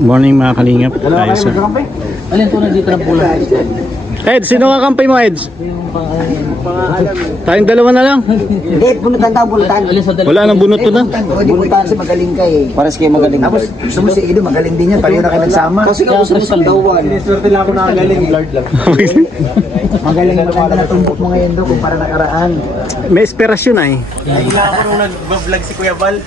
Morning mga kalingap. Tayo sa... Alin po na dito ng pula? Ed, sino kakampay mo, Ed? Tayong dalawa na lang. Hindi, bunutan daw, bunutan. Wala nang bunot to na. Bunutan kasi magaling ka eh. Pares kayo magaling. Tapos, gusto mo si Ido, magaling din yan. Pareho na kayo nagsama. Kasi ka gusto mo sa dawan. Siniswerte lang ako nakagaling. Lord lang. Magaling maganda na tumbok mo ngayon do kung para nakaraan. May inspirasyon ay. Wala ako nung nag-vlog si Kuya Bal.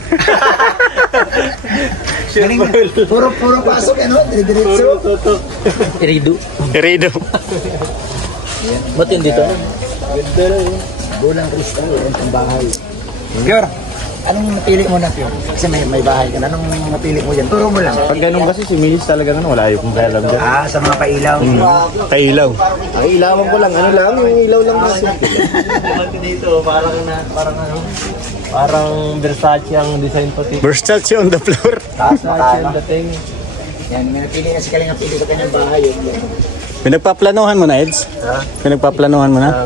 Puro pasok ano? Diretso. Irido. Irido. Ba't yun dito? Bulang kristal, yan ang bahay. Pure, anong napili mo na Pure? Kasi may bahay ka na. Anong napili mo yan? Turo mo lang. Pag ganun kasi si Milis talaga wala yung kailam dyan. Sa mga pailaw. Kailaw. Ay, ilawan ko lang. Ano lang? Yung ilaw lang kasi. Dito, parang Versace ang design pati. Versace on the floor. Versace ang dating. Yan, may napili na si Kalinga pili sa kanyang bahay. Pinagpaplanuhan mo na, Eds? Ha? Pinagpaplanuhan mo na?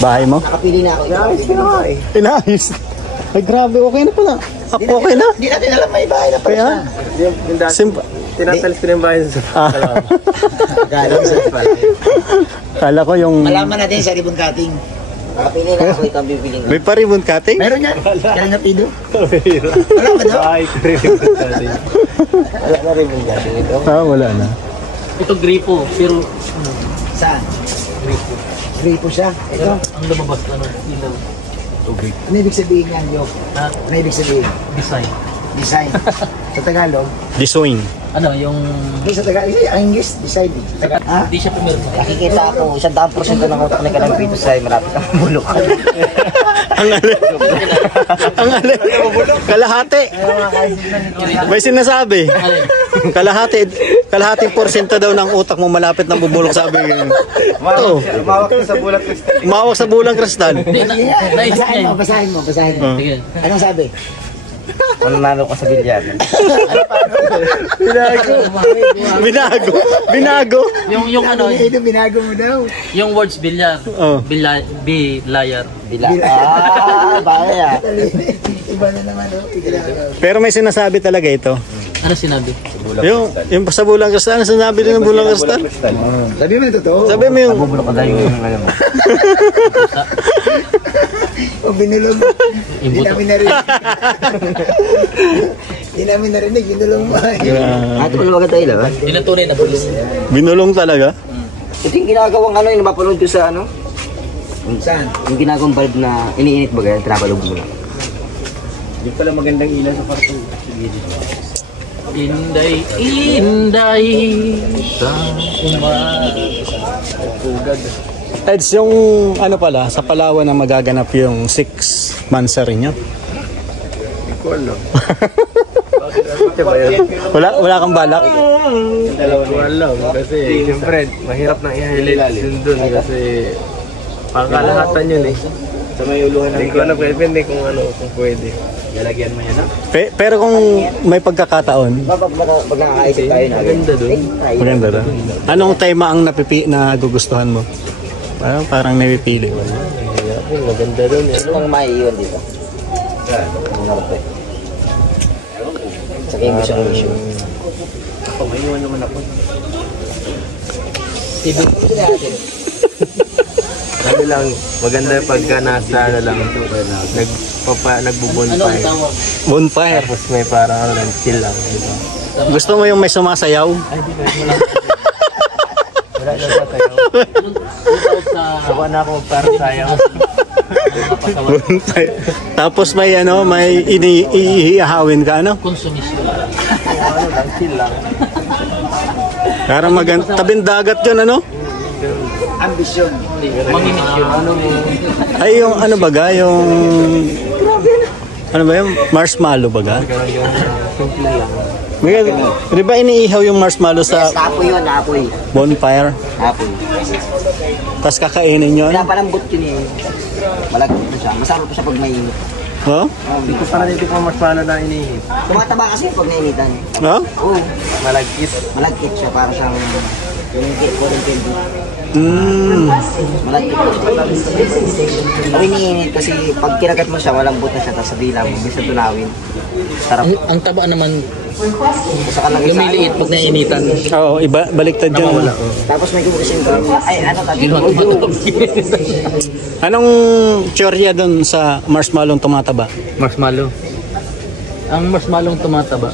Bahay mo? Nakapili na ako. Inayos ko na eh. Inayos. Ay grabe, okay na pala. Okay na? Hindi natin alam may bahay na pala. Kaya? Tinatalis ko na yung bahay sa Galing sa pala. Kala ko yung... Malaman natin sa ribbon cutting. Nakapili na ako, ito ang bibiling. May pa-ribbon cutting? Meron yan. Kalinga pido. Wala ba daw? Ay, ribbon cutting. Wala na ribbon cutting ito. Wala na. Ito gripo, pero Saan? Gripo siya. Ito. ang lumabas ilaw. Tubig. Ano ibig sabihin yan, Yok? Ha? Ano ibig sabihin? Design. Design. Sa Tagalog? Diswing. Ano, yung... Hindi sa Tagalog. Ang English, design. Ha? Hindi siya pumirma. Nakikita ako, 100% ng utak ni Kalang Pito sa malapit ang bulok. Ang alin. Ang alin. Kalahati. May sinasabi. Kalahating porsyento daw ng utak mo malapit ng bubulok, sabi. Oo. Umawak sa bulat kristal. Umawak sa bulang kristal. Basahin mo. Sige. Anong sabi? Mananalo ka sa bilyan. Binago. Yung ano, Ito, binago mo daw. yung words bilyar. Oh. Bilayar. Bakit ah? Iba na naman, oh. Pero may sinasabi talaga ito. Ano sinabi? Yung sa bulang kristal, ano sinabi din ng bulang kristal? Sabi mo yung totoo. Sabi mo yung... Bubulok ka tayo yung ngayon mo. O binulong mo. Hindi Imbuto. namin narinig. Hindi namin narinig, binulong mo. Ito pala wag tayo ba? Inatunay na bulong. Binulong talaga? Ito yung ginagawang ano, yung napapanood ko sa ano? Saan? Yung ginagawang bulb na iniinit ba ganyan, trapalog mo lang. Hindi pala magandang ilaw sa parto. Inday sa umagad. Eds, yung ano pala, sa Palawan na magaganap yung 6 months rin nyo? Hindi ko alam. Wala kang balak? Hindi ko alam. Kasi siyempre mahirap na i-highlight yun dun. Kasi pangkalahatan yun eh. Sa may uluhan Hindi ko alam. Depende kung ano, kung pwede. Lalagyan mo yan ha? Pero kung may pagkakataon, Pag nakakaisip tayo na. Maganda dun. maganda rin. Anong tema ang nagugustuhan mo? Parang napipili mo. Maganda dun. Ano lang maiiwan dito? Ang norte. Sa Mission Mission. Ako, may iwan naman ako. Ano lang, maganda pagka nasa ano lang, nagbubonfire. Bonfire. Tapos may parang ano lang, chill lang. Diba? Gusto mo yung may sumasayaw? Ay, di ba? Wala na sa tayo. Sawa na ako parang sayang. Bonfire. Tapos may iihahawin ka, ano? Konsumisyon. Ano lang, chill lang. Parang maganda. Tabing dagat yun, ano? Ambisyon. Mangimisyon. Ano mo? Ay, yung ano baga, yung... Ano ba yung marshmallow baga? Simple lang. Di ba iniihaw yung marshmallow sa Apoy yun, apoy. bonfire? Apoy. Tapos kakainin yun? Pinapalambot yun eh. Malagkit po siya. Masarap po siya pag mainit. Oh? Dito para dito kung marshmallow na inihit. Tumataba kasi pag nainitan. Oh? Oo. Malagkit. Malagkit siya para siyang Malaki po. Ang iniinit kasi pag kinagat mo siya, malambot na siya, tapos sa dila mo, bisa tunawin. Sarap. Ang taba naman Sa kalagay sa lumiliit pag nainitan. Oo, iba, baliktad yun. Tapos may gumukisin ko. Ay, ano tabi? Anong teorya doon sa marshmallow tumataba? Marshmallow. Ang marshmallow tumataba,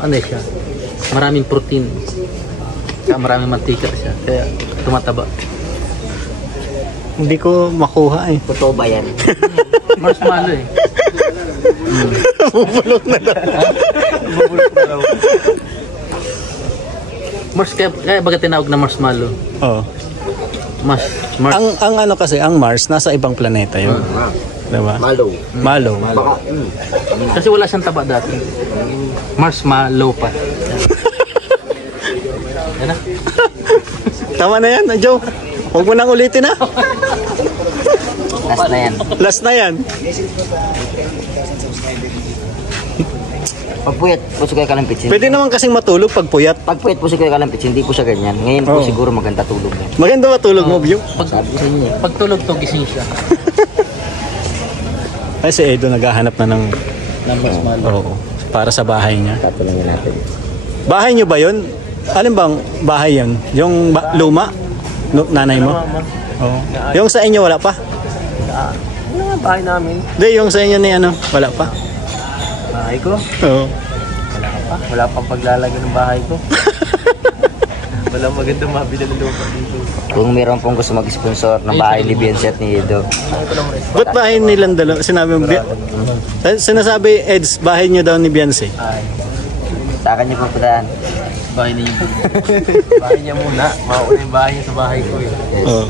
ano siya? Maraming protein. Kaya maraming mantika siya. Kaya tumataba. Hindi ko makuha eh. Totoo ba yan? Marshmallow eh. Bubulok na daw. Kaya baga tinawag na marshmallow. Oo. Mars. Ang ano kasi, ang Mars, nasa ibang planeta yun. Diba? Malo. Kasi wala siyang taba dati. Marshmallow pa. Yan na. Tama na yan, Joe. Huwag mo nang ulitin na. Last na yan. Last na yan. Pagpuyat po si Kuya Kalampits. Pwede naman kasing matulog pag puyat. Pagpuyat po si Kuya Kalampits, hindi po siya ganyan. Ngayon po Oo. siguro maganda tulog niya. Maganda matulog mo, View. Pag tulog to, gising siya. Ay, si Edo naghahanap na ng Ng marshmallow. oo, para sa bahay niya. Tatulungin natin. Bahay niyo ba yun? Alin bang bahay yun? Yung luma? Nanay mo? Oo. Yung sa inyo wala pa? Ano nga bahay namin? Hindi, yung sa inyo ni ano, wala pa? Bahay ko? Oo. Wala pa. Wala pang paglalagay ng bahay ko. Wala magandang mabili ng lupa dito. Kung meron pong gusto mag-sponsor ng bahay ni Beyonce at ni Edo. Ba't bahay nilang dalawa? Sinabi mo, sinasabi, Eds, bahay niyo daw ni Beyonce. Ay, Sa akin niyo po padahan. Bahay ninyo. bahay niya muna. Mauna yung bahay niya sa bahay ko eh. Oo.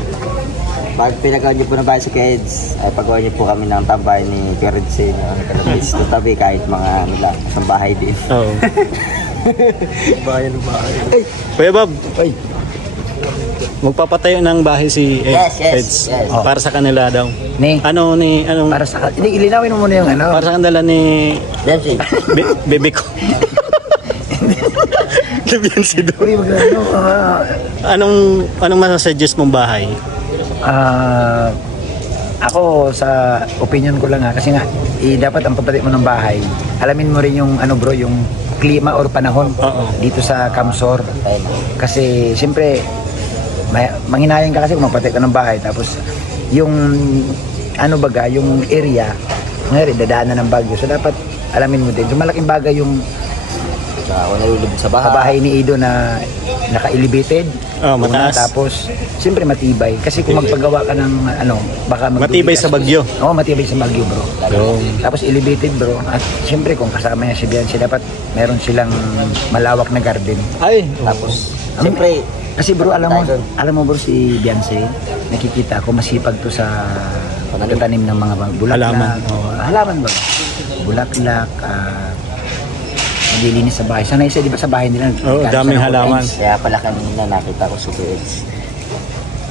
Pag pinagawa niyo po ng bahay sa Kids, ay pagawa niyo po kami ng tambay ni Pierre ng Kalapis. Tutabi kahit mga nila, isang bahay din. Oo. Bahay ng bahay. Kuya Bob, magpapatayo ng bahay si Yes, yes, Eds. yes. Para sa kanila daw. Ni, Anong, para sa hindi ilinawin mo muna yung ano. para sa kanila ni Beyonce. bebe ko. Ni Beyonce daw. Uy, magano. Anong masasuggest mong bahay? Ako sa opinion ko lang kasi nga dapat ang papalit mo ng bahay. Alamin mo rin yung ano bro, yung klima or panahon Oo. dito sa Camsor. Kasi siyempre manghinayang ka kasi kung magpalit ka ng bahay tapos yung ano baga, yung area ngayon dadaanan ng bagyo. So dapat alamin mo din. So malaking bagay yung ako nalulubog sa bahay ni Ido na naka-elevated. Oh, Una, mataas. tapos siyempre matibay kasi kung magpagawa ka ng ano baka Matibay sa bagyo. Oo, matibay sa bagyo bro. Tapos elevated bro. At siyempre kung kasama niya si Beyonce dapat meron silang malawak na garden. Ay, Tapos siyempre kasi bro alam mo bro si Beyonce nakikita ko masipag to sa pagtatanim ng mga bulaklak. Halaman. Halaman ba? Bulaklak, naglilinis sa bahay. Sanay siya, di ba sa bahay nila? Oo, daming halaman. Kaya pala kanina nakita ko Super Eds.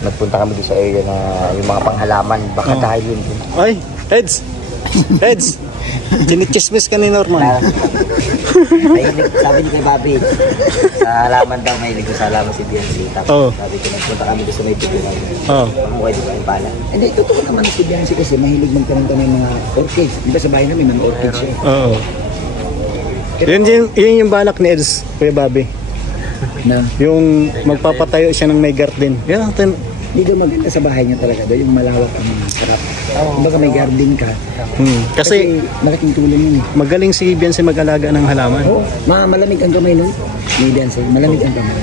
Nagpunta kami doon sa area na yung mga panghalaman, baka dahil yun din. Ay, Eds. Eds. Chinichismis ka ni Norman. Mahilig, sabi niyo kay Bobby, sa halaman daw, mahilig ko sa halaman si Beyonce. Tapos Oo. sabi ko, nagpunta kami doon sa may tutunan. Oh. Pamukhay di ba yung pala? Hindi, totoo naman si Beyonce kasi mahilig magkaroon ng mga orchids. Di ba sa bahay namin, mga orchids siya. Oo. Yun yung balak ni Eds, Kuya Bobby. Na, Yung magpapatayo siya ng may garden. Yan, hindi daw maganda sa bahay niya talaga. Daw yung malawak ang mga sarap. Kumbaga may garden ka. Kasi malaking tulong yun eh. magaling si Beyonce mag-alaga ng halaman. Oo, malamig ang kamay nun. May Beyonce, malamig ang kamay.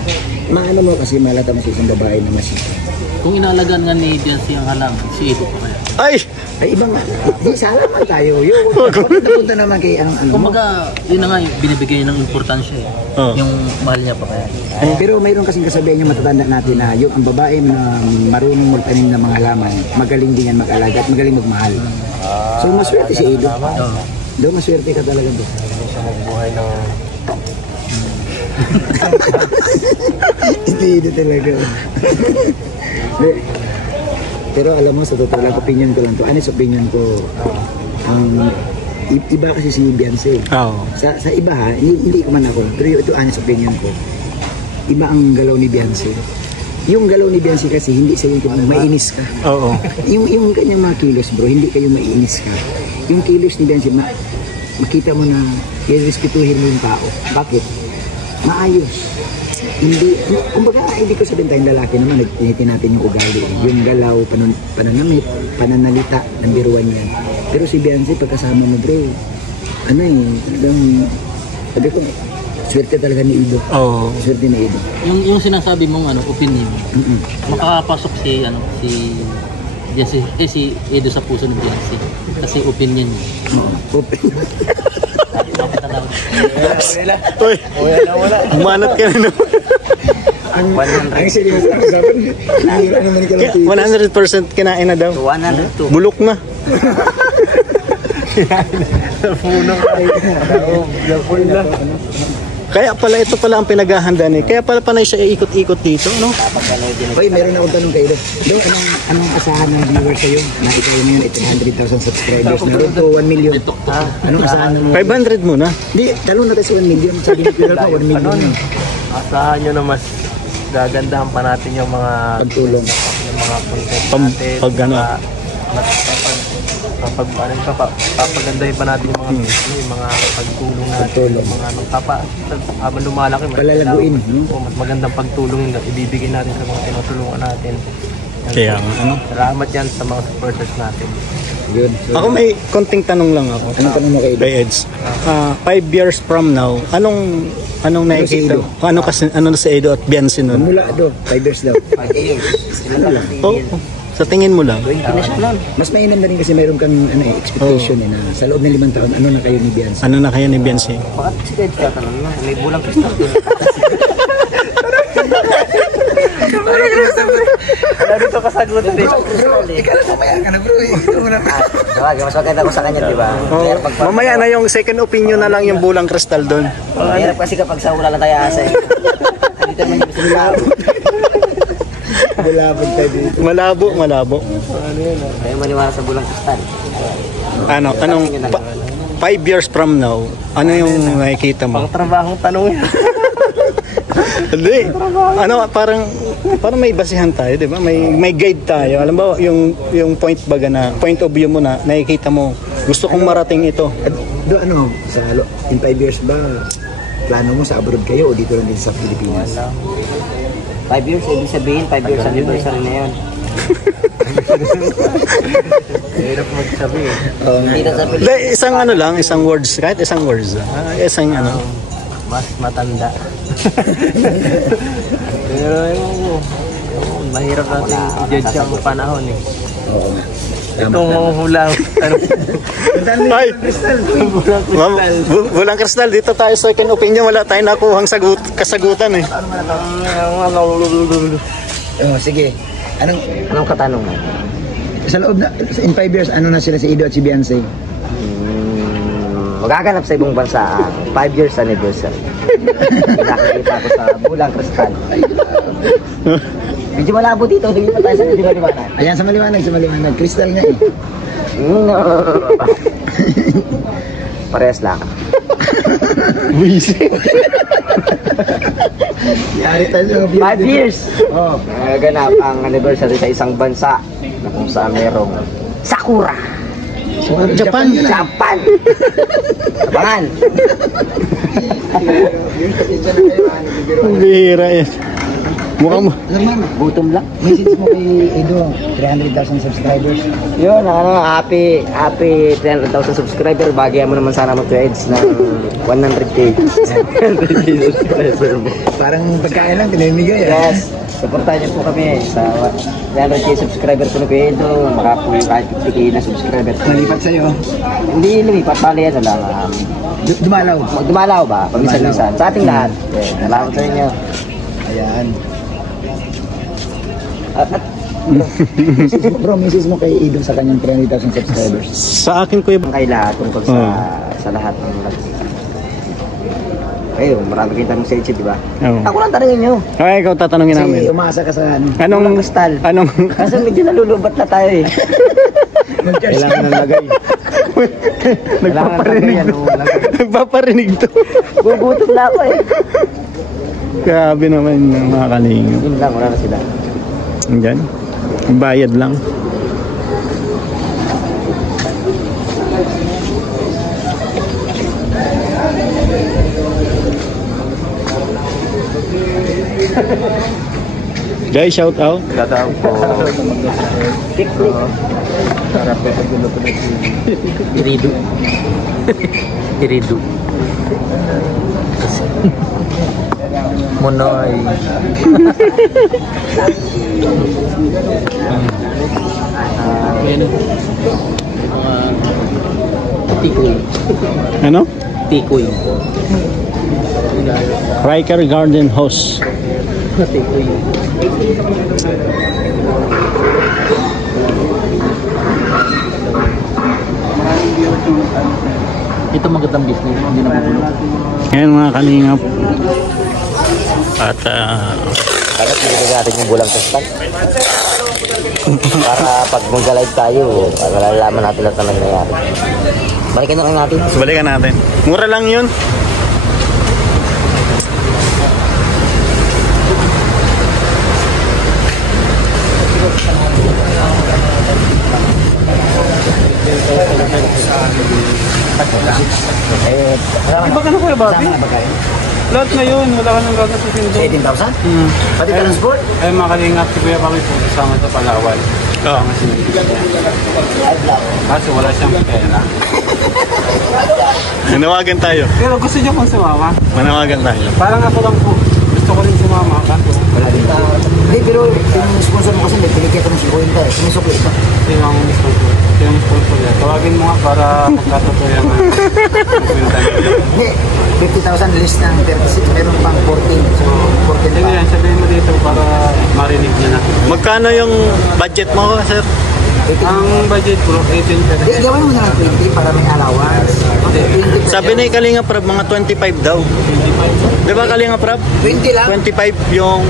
Maano mo kasi malata mo sa isang babae na masipag. Kung inalagaan nga ni Beyonce ang halaman, si Edo pa kaya. Ay! Ay, ibang di sana man tayo. Yung punta naman kay ang ano. Kumbaga, yun na nga yung binibigay niya ng importansya eh. Oo. Yung mahal niya pa kaya. Pero mayroon kasing kasabihan yung matatanda natin na yung ang babae na marunong magtanim ng mga halaman, magaling din yan mag-alaga at magaling magmahal. So maswerte si Edo. Do maswerte ka talaga do. Sa magbuhay ng... Hindi talaga. Pero alam mo, sa totoo lang, opinion ko lang to. Honest opinion ko. Iba kasi si Beyonce. Oo. Sa iba ha, hindi ko man ako. Pero ito honest opinion ko. Iba ang galaw ni Beyonce. Yung galaw ni Biancy kasi, hindi sa yung mainis ka. Oo. Yung kanyang mga kilos, bro, hindi kayo mainis ka. Yung kilos ni Biancy, makita mo na i-respetuhin mo yung tao. Bakit? Maayos. Hindi, kumbaga, hindi ko sabihin tayong lalaki naman, tinitin natin yung ugali. Yung galaw, pananamit, pananalita, ng biruan yan. Pero si Biancy, pagkasama mo, bro, ano eh, talagang, sabi ko, swerte talaga ni Ido. Oo. Swerte ni Ido. Yung sinasabi mong opinion, makakapasok si si Edo sa puso ng Biancy kasi opinion niya. Uy, umanat ka na naman. Ang seryoso ang usapan, hihira naman ka lang. 100% kinain na daw. 102. Bulok na. Kaya pala ito pala ang pinaghahanda ni. Kaya pala panay siya ikot-ikot dito, no? Hoy, meron akong tanong kayo. Doon, anong asahan ng viewers sa'yo? Na ikaw ngayon 800,000 subscribers. Naroon to 1 million. Anong asahan ng 500 muna. Hindi, talon natin sa 1 million. Sabi ni Kuya pa, 1 million na. Asahan nyo na mas gagandahan pa natin yung mga Pagtulong. yung mga content natin. Pag ano. Papagandahin pa natin yung mga pagtulong natin. Pagtulong. Yung mga habang lumalaki, Palalaguin, no? mas magandang pagtulong yung ibibigay natin sa mga tinutulungan natin. Kaya ano. Salamat yan sa mga supporters natin. Yun. So, Ako may konting tanong lang ako. anong tanong mo kay Ido? Kay Eds. 5 years from now, anong nakikita? Ano na si Edo at Biancy nun? Mula do, 5 years daw. 5 years. Oh, sa tingin mo lang. Mas mainam na rin kasi mayroon kang expectation na sa loob ng 5 taon, ano na kayo ni Biancy? Ano na kayo ni Biancy? Bakit si Ed tatanong na? May bulang kristal din. Wala dito kasagutan din. Ikaw lang mamaya ka na bro. Ito mo na. Mas maganda ko sa kanya, di ba? Oh, mamaya na yung second opinion na lang yung bulang kristal doon. Mahirap kasi kapag sa wala lang tayo asa eh. Dito naman yung sinilabo. Bulabog tayo dito. Malabo. Ayaw maniwala sa bulang kristal. Anong 5 years from now, ano yung nakikita mo? Pang trabahong tanong yan. Hindi. Parang may basihan tayo, 'di ba? May guide tayo. Alam mo yung point baga na point of view mo na nakikita mo, gusto kong marating ito. Do in 5 years ba plano mo sa abroad kayo o dito lang din sa Pilipinas? 5 years, ibig sabihin, 5 years anniversary na yun. Hirap magsabi eh. Hindi na sabi. Hindi, isang words, kahit isang words. Mas matanda. Pero mahirap natin i-judge ang panahon eh. Oo nga. Itong hulang Ay, bulang kristal, dito tayo sa second opinion, wala tayong nakuhang kasagutan eh. Sige. Anong katanungan? Sa loob na, in 5 years, ano na sila si Ido at si Biancy? Magaganap sa ibang bansa 5 years anniversary. Nakikita ko sa bulang kristal. Medyo malabo dito, hindi pa tayo sa maliwanag. Ayan, sa maliwanag. Crystal nga eh. No. Parehas lang. Yari tayo sa 5 years. Oh. Magaganap ang anniversary sa isang bansa na kung saan merong Sakura. Japan yun ah. Japan. Abangan. Ang bihira yan. Mukhang mo. Gutom lang. Message mo kay Ido, 300,000 subscribers. Yun, happy 300,000 subscriber. Bagyan mo naman sana mag-threads ng 100k. 100k subscriber mo. Parang pagkain lang, tinamigay ah. Yes. Supportahan niyo po kami sa 300k subscriber ko na kayo ito. Makapo kahit 50k na subscriber. Malipat sa'yo. Hindi lumipat, pala yan na lang. Dumalaw. Dumalaw ba? Paminsan-minsan. Sa ating lahat. Salamat sa inyo. Ayan. At Bro, message mo kay Ido sa kanyang 300,000 subscribers. Sa akin kuya, ang kay lahat tungkol sa lahat ng marami kayong tanong sa YouTube, di ba? Oo. Ako lang tanongin nyo. Ay, ikaw tatanungin namin. Kasi umaasa ka sa ano. Walang kristal. Kasi medyo nalulubat na tayo eh. Kailangan ng lagay. Nagpaparinig to. Gugutom na ako eh. Grabe naman yung mga kalingap. Yun lang, wala na sila. Andyan. Bayad lang. Guys, shout out. Dadaan po. Iridu. Iridu. Monoy. Ayan. Tikoy. Ano? Tikoy. Riker Garden House. Tikoy. Ito magandang business, hindi na magulo. Ayan mga kalingap. At Bakit hindi natin yung bulang testan? Para pag mag-live tayo, malalaman natin lahat na nangyayari. Balikan na kayo natin. balikan natin. Mura lang yun. Iba ka na Kuya Bobby? Lahat ngayon, wala ka nang gagasusin doon. 18,000? Pati transport? Ay, makalingap si Kuya Baki po kasama sa Palawan. Oh. Kasama si Kaso wala siyang pera. Manawagan tayo. Pero gusto niyo pong sumama? Manawagan tayo. Parang ako lang po. Gusto ko rin sumama. Kaso Hindi, pero yung sponsor mo kasi may pinikita mo si Kuwenta eh. Sumisukli ito. sino ang sponsor? Sino ang sponsor niya? Tawagin mo nga para magkatutuyan na. Hindi, 50,000 list ng 36, meron pang 14. So, 14 Sige pa. yan, sabihin mo dito para marinig niya na. Magkano yung budget mo, sir? Ang budget ko, 18 per Hindi, gawin mo na lang 20 para may allowance. 20 per Sabi ni Kalinga Prab, mga 25 daw. Di ba Kalinga Prab? 20 lang. 25 yung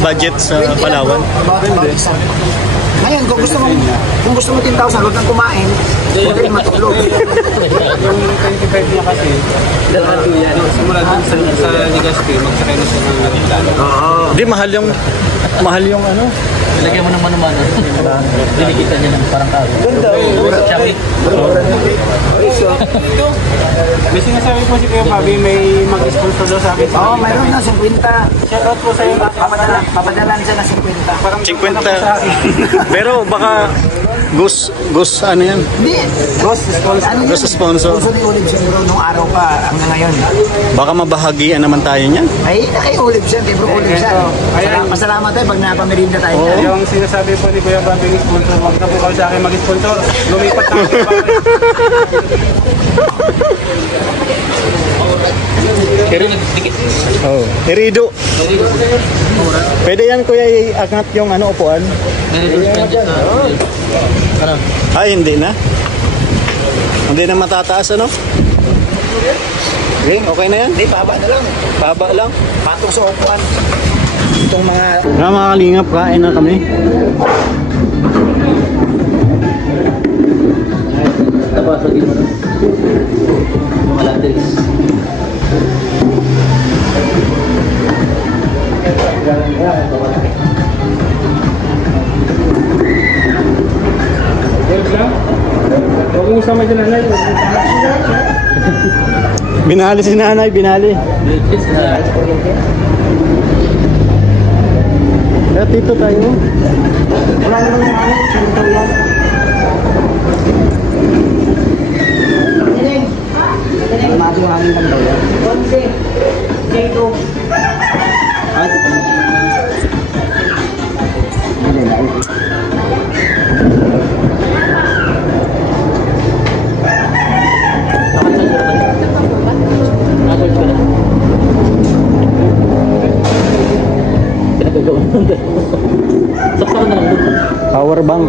budget sa 20 lang, Palawan. bro. About isa. Ngayon, kung gusto mo 10,000, huwag kang kumain. Huwag kang matulog. Yung 25 niya kasi, lahat yan. Simula dun sa Legazpi, magsakay na siya ng Arellano. Di, mahal yung ano. Lagyan mo ng mano-mano. Dinikita niya ng parang karo. Shopee. May sinasabi po si Kuya Bobby, may mag-sponsor daw sa akin. Oo, mayroon na 50. Shoutout po sa'yo. Papadalan siya na 50. Parang 50. Pero baka Gus ano yan? Hindi. Ghost sponsor. Ano Gusto sponsor. Gusto ni Olive siguro nung araw pa hanggang ngayon. Baka mabahagian naman tayo niyan. Ay, kay Olive siya, kay Bro Olive siya. Ayan. Pasalamat tayo pag napamerinda tayo. Oo. Yung sinasabi po ni Kuya Bobby ng sponsor, huwag na po kayo sa akin mag-sponsor. Lumipat na ako sa Oh, Irido. Pwede yan kuya iangat yung ano upuan? Ano? Ay, hindi na. Hindi na matataas ano? Okay, okay na yan? Hindi, paba na lang. Paba lang. Patong sa upuan. Itong mga... Mga kalingap, kain na kami. Tapos, lagi mo na. Mga lattes. Huwag mo sama dyan, nanay. Binali si nanay, binali. Kaya dito tayo. Wala naman yung ano, sinunto yan. Mati yung hangin lang daw yan. Ay, hindi na. Pinagagawa ng dalawa. Saksakan na lang. Power bank.